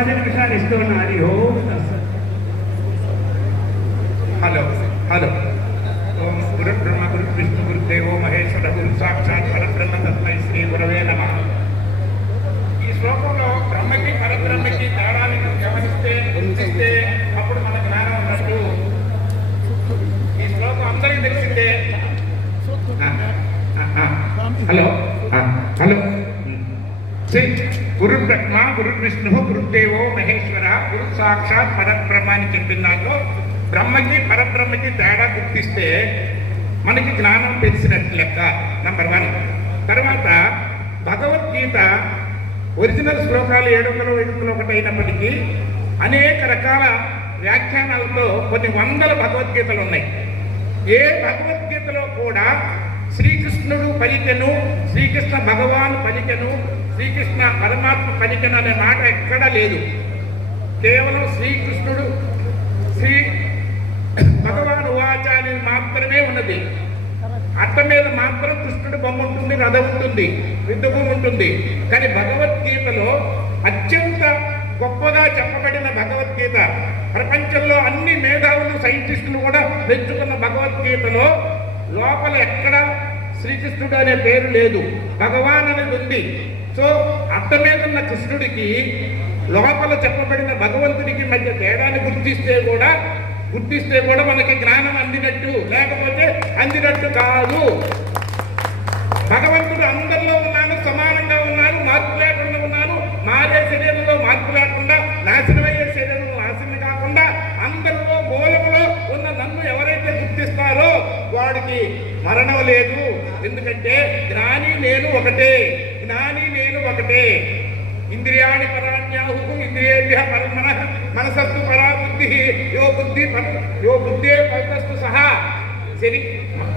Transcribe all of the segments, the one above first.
10 నిమిషాలు ఇస్తున్నా. Hari Om. Hello hello. Om గురు బ్రహ్మ గురు విష్ణు గురుదేవో మహేశ్వర గురు సాక్షాత్ పరబ్రహ్మ తస్మై శ్రీ గురవే నమః. ఈ శ్లోకంలో బ్రహ్మకి పరబ్రహ్మకి తేడాన్ని గమనిస్తే గుర్తిస్తే అప్పుడు మన జ్ఞానం ఉన్నట్టు. ఈ శ్లోకం అందరికీ తెలిసిందే. Hello hello. శ్రీ గురు బ్రహ్మ గురు విష్ణు గురుదేవో మహేశ్వర గురు సాక్షాత్ పరబ్రహ్మ అని చెప్పిన దాంట్లో బ్రహ్మకి పరబ్రహ్మకి తేడా గుర్తిస్తే మనకి జ్ఞానం తెలిసినట్టు లెక్క. నంబర్ 1. తర్వాత భగవద్గీత ఒరిజినల్ శ్లోకాలు 751 అయినప్పటికీ అనేక రకాల వ్యాఖ్యానాలతో కొన్ని వందల భగవద్గీతలు ఉన్నాయి. ఏ భగవద్గీతలో కూడా శ్రీకృష్ణుడు పలికెను, శ్రీకృష్ణ భగవాన్ పలికెను, శ్రీకృష్ణ పరమాత్మ పలికెను అనే మాట ఎక్కడా లేదు. కేవలం శ్రీకృష్ణుడు శ్రీ భగవాన్ వాచ అనేది మాత్రమే ఉన్నది. అట్ట మీద మాత్రం కృష్ణుడు బొమ్మ ఉంటుంది, రథం ఉంటుంది, యుద్ధభూమి ఉంటుంది. కానీ భగవద్గీతలో అత్యంత గొప్పగా చెప్పబడిన భగవద్గీత, ప్రపంచంలో అన్ని మేధావులు సైంటిస్టులు కూడా మెచ్చుకున్న భగవద్గీతలో లోపల ఎక్కడ శ్రీకృష్ణుడు అనే పేరు లేదు, భగవాన్ అనేది ఉంది. సో అట్ట మీద ఉన్న కృష్ణుడికి లోపల చెప్పబడిన భగవంతుడికి మధ్య తేడాన్ని గుర్తిస్తే కూడా మనకి జ్ఞానం అందినట్టు, లేకపోతే అందినట్టు కాదు. భగవంతుడు అందరిలో ఉన్నాను, సమానంగా ఉన్నాను, మార్పు లేకుండా ఉన్నాను. మారే శరీరంలో మార్పు లేకుండా, నాశనమయ్యే శరీరంలో నాశనం కాకుండా అందరిలో మూలములో ఉన్న నన్ను ఎవరైతే గుర్తిస్తారో వాడికి మరణం లేదు. ఎందుకంటే జ్ఞాని నేను ఒకటే, జ్ఞాని నేను ఒకటే. ఇంద్రియాణి పరాణ్యాహు ఇంద్రియేభ్యః పరమనః మనసస్తు పరా బుద్ధి యో బుద్ధే పరతస్తు సహా.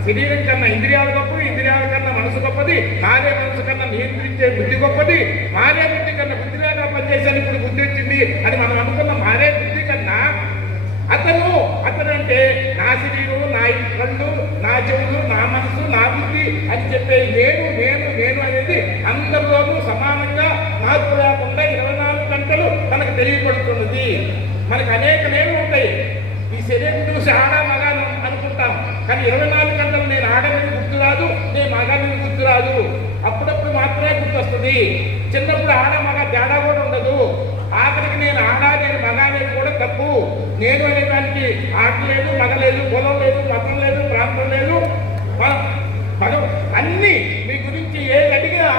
శరీరం కన్నా ఇంద్రియాలు గొప్పది, ఇంద్రియాల కన్నా మనసు గొప్పది, మారే మనసు కన్నా నియంత్రించే బుద్ధి గొప్పది, మారే బుద్ధి కన్నా బుద్ధిలాగా పనిచేసాను ఇప్పుడు బుద్ధి వచ్చింది అని మనం అనుకున్న మారే బుద్ధి కన్నా అతనంటే నా శరీరం, నా కళ్ళు, నా చెవులు, నా మనసు, నా బుద్ధి అని చెప్పే నేను నేను నేను అనేది అందరిలోనూ సమానంగా మార్పు లేకుండా 24 గంటలు మనకు తెలియబడుతున్నది. మనకు అనేక నేను ఉంటాయి. ఈ శరీరం చూసి ఆడ మగ అనుకుంటాం, కానీ 24 గంటలు నేను ఆడని గుర్తు రాదు, నేను మగాన్ని గుర్తు రాదు. అప్పుడప్పుడు మాత్రమే గుర్తు వస్తుంది. చిన్నప్పుడు ఆడ మగ తేడా కూడా ఉండదు. ఆఖరికి నేను ఆడ నేను మగ అనేది కూడా తప్పు. నేను అనేదానికి ఆట లేదు, మగ లేదు, కులం లేదు, మతం లేదు, ప్రాంతం లేదు. అన్నీ మీ గురించి ఏది అడిగినా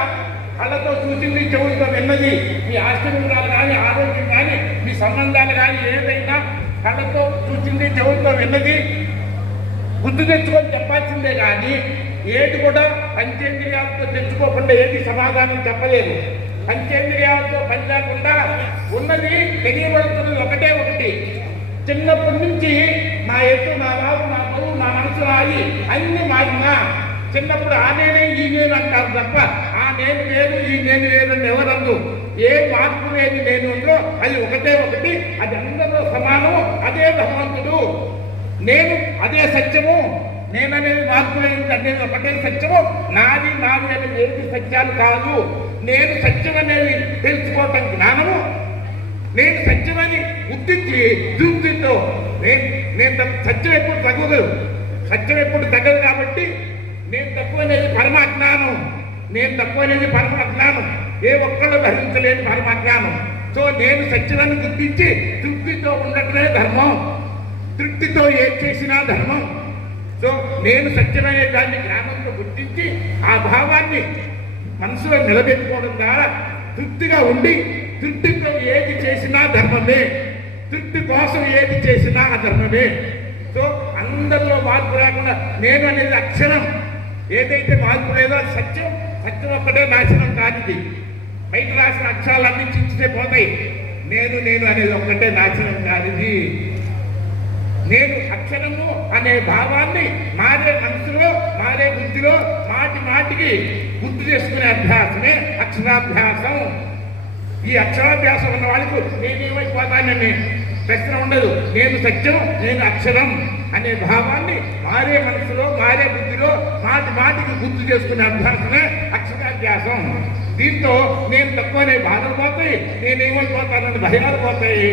కళ్ళతో చూసింది, చెవులతో విన్నది, మీ ఆశీర్వాదాలు కానీ, ఆరోగ్యం కానీ, మీ సంబంధాలు కానీ ఏదైనా కళ్ళతో చూసింది, చెవులతో విన్నది, గుర్తు తెచ్చుకొని చెప్పాల్సిందే. కానీ ఏది కూడా పంచేంద్రియాలతో తెచ్చుకోకుండా ఏది సమాధానం చెప్పలేదు. పంచేంద్రియాలతో పని లేకుండా ఉన్నది తెలియబడుతున్నది ఒకటి. చిన్నప్పటి నుంచి నా ఎత్తు, నా లావు, నా బరువు, నా మనసు రాయి అన్ని మారినా చిన్నప్పుడు ఆ నేనే ఈ నేను అంటారు తప్ప ఆ నేను వేరు ఈ నేను వేరని ఎవరందు. ఏ మార్పు లేని నేను ఉందో అది ఒకటి, అది అందరిలో సమానం. అదే భగవంతుడు. నేను అదే సత్యము. నేననేది మార్పు లేదు, అనేది ఒకటే సత్యము. నాది అనేది ఏది సత్యాలు కాదు. నేను సత్యం అనేది తెలుసుకోవటం జ్ఞానము. నేను సత్యమని గుర్తించి దృష్టితో నేను సత్యం ఎప్పుడు తగ్గదు, సత్యం ఎప్పుడు తగ్గదు. కాబట్టి నేను తక్కువ అనేది పరమాజ్ఞానం, నేను తక్కువ అనేది పరమాజ్ఞానం. ఏ ఒక్కళ్ళు భరించలేని పరమాజ్ఞానం. సో నేను సత్యమని గుర్తించి తృప్తితో ఉండటమే ధర్మం. తృప్తితో ఏం చేసినా ధర్మం. సో నేను సత్యమనే దాన్ని జ్ఞానంతో గుర్తించి ఆ భావాన్ని మనసులో నిలబెట్టుకోవడం ద్వారా తృప్తిగా ఉండి తృప్తితో ఏది చేసినా ధర్మమే, తృప్తి కోసం ఏది చేసినా ధర్మమే. సో అందరిలో మార్పు రాకుండా నేను అనేది అక్షరం. ఏదైతే మార్పు లేదో సత్యం, సత్యం ఒక్కటే నాశనం కానిది. బయట రాసిన అక్షరాలన్నీ చించితే పోతాయి. నేను అనేది ఒక్కటే నాశనం కానిది. నేను అక్షరము అనే భావాన్ని మారే మనసులో, మారే బుద్ధిలో మాటికి గుర్తు చేసుకునే అభ్యాసమే అక్షరాభ్యాసం. ఈ అక్షరాభ్యాసం ఉన్న వాళ్ళకు నేనేమైపోతానని ప్రశ్న ఉండదు. నేను సత్యం, నేను అక్షరం అనే భావాన్ని మారే మనసులో, మారే బుద్ధిలో మాటికి గుర్తు చేసుకునే అభ్యాసమే అక్షరాభ్యాసం. దీంతో నేను తక్కువనే బాధలు పోతాయి, నేనేమైపోతానని భయాలు పోతాయి.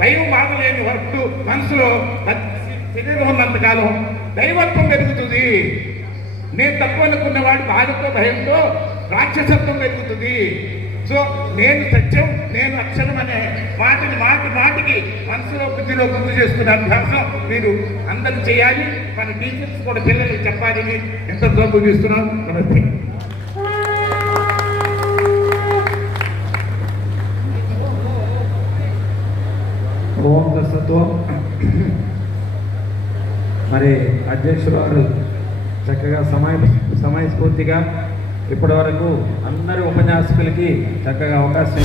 భయం బాధ లేని వరకు మనసులో శరీరం ఉన్నంతకాలం దైవత్వం పెరుగుతుంది. నేను తక్కువ అనుకున్నవాడు బాధతో భయంతో రాక్షసత్వం పెరుగుతుంది. సో నేను సత్యం, నేను అక్షరం అనే మాటిని మాటికి మనసులో బుద్ధిలో గుర్తు చేసుకునే అభ్యాసం మీరు అందరూ చేయాలి. మన టీచర్స్ కూడా పిల్లలకు చెప్పాలని ఎంతో ముగిస్తున్నాం. నమస్తే. ఓం దశత్వం. మరి అధ్యక్షుడు వారు చక్కగా సమయస్ఫూర్తిగా ఇప్పటి వరకు అందరి ఉపన్యాసకులకి చక్కగా అవకాశం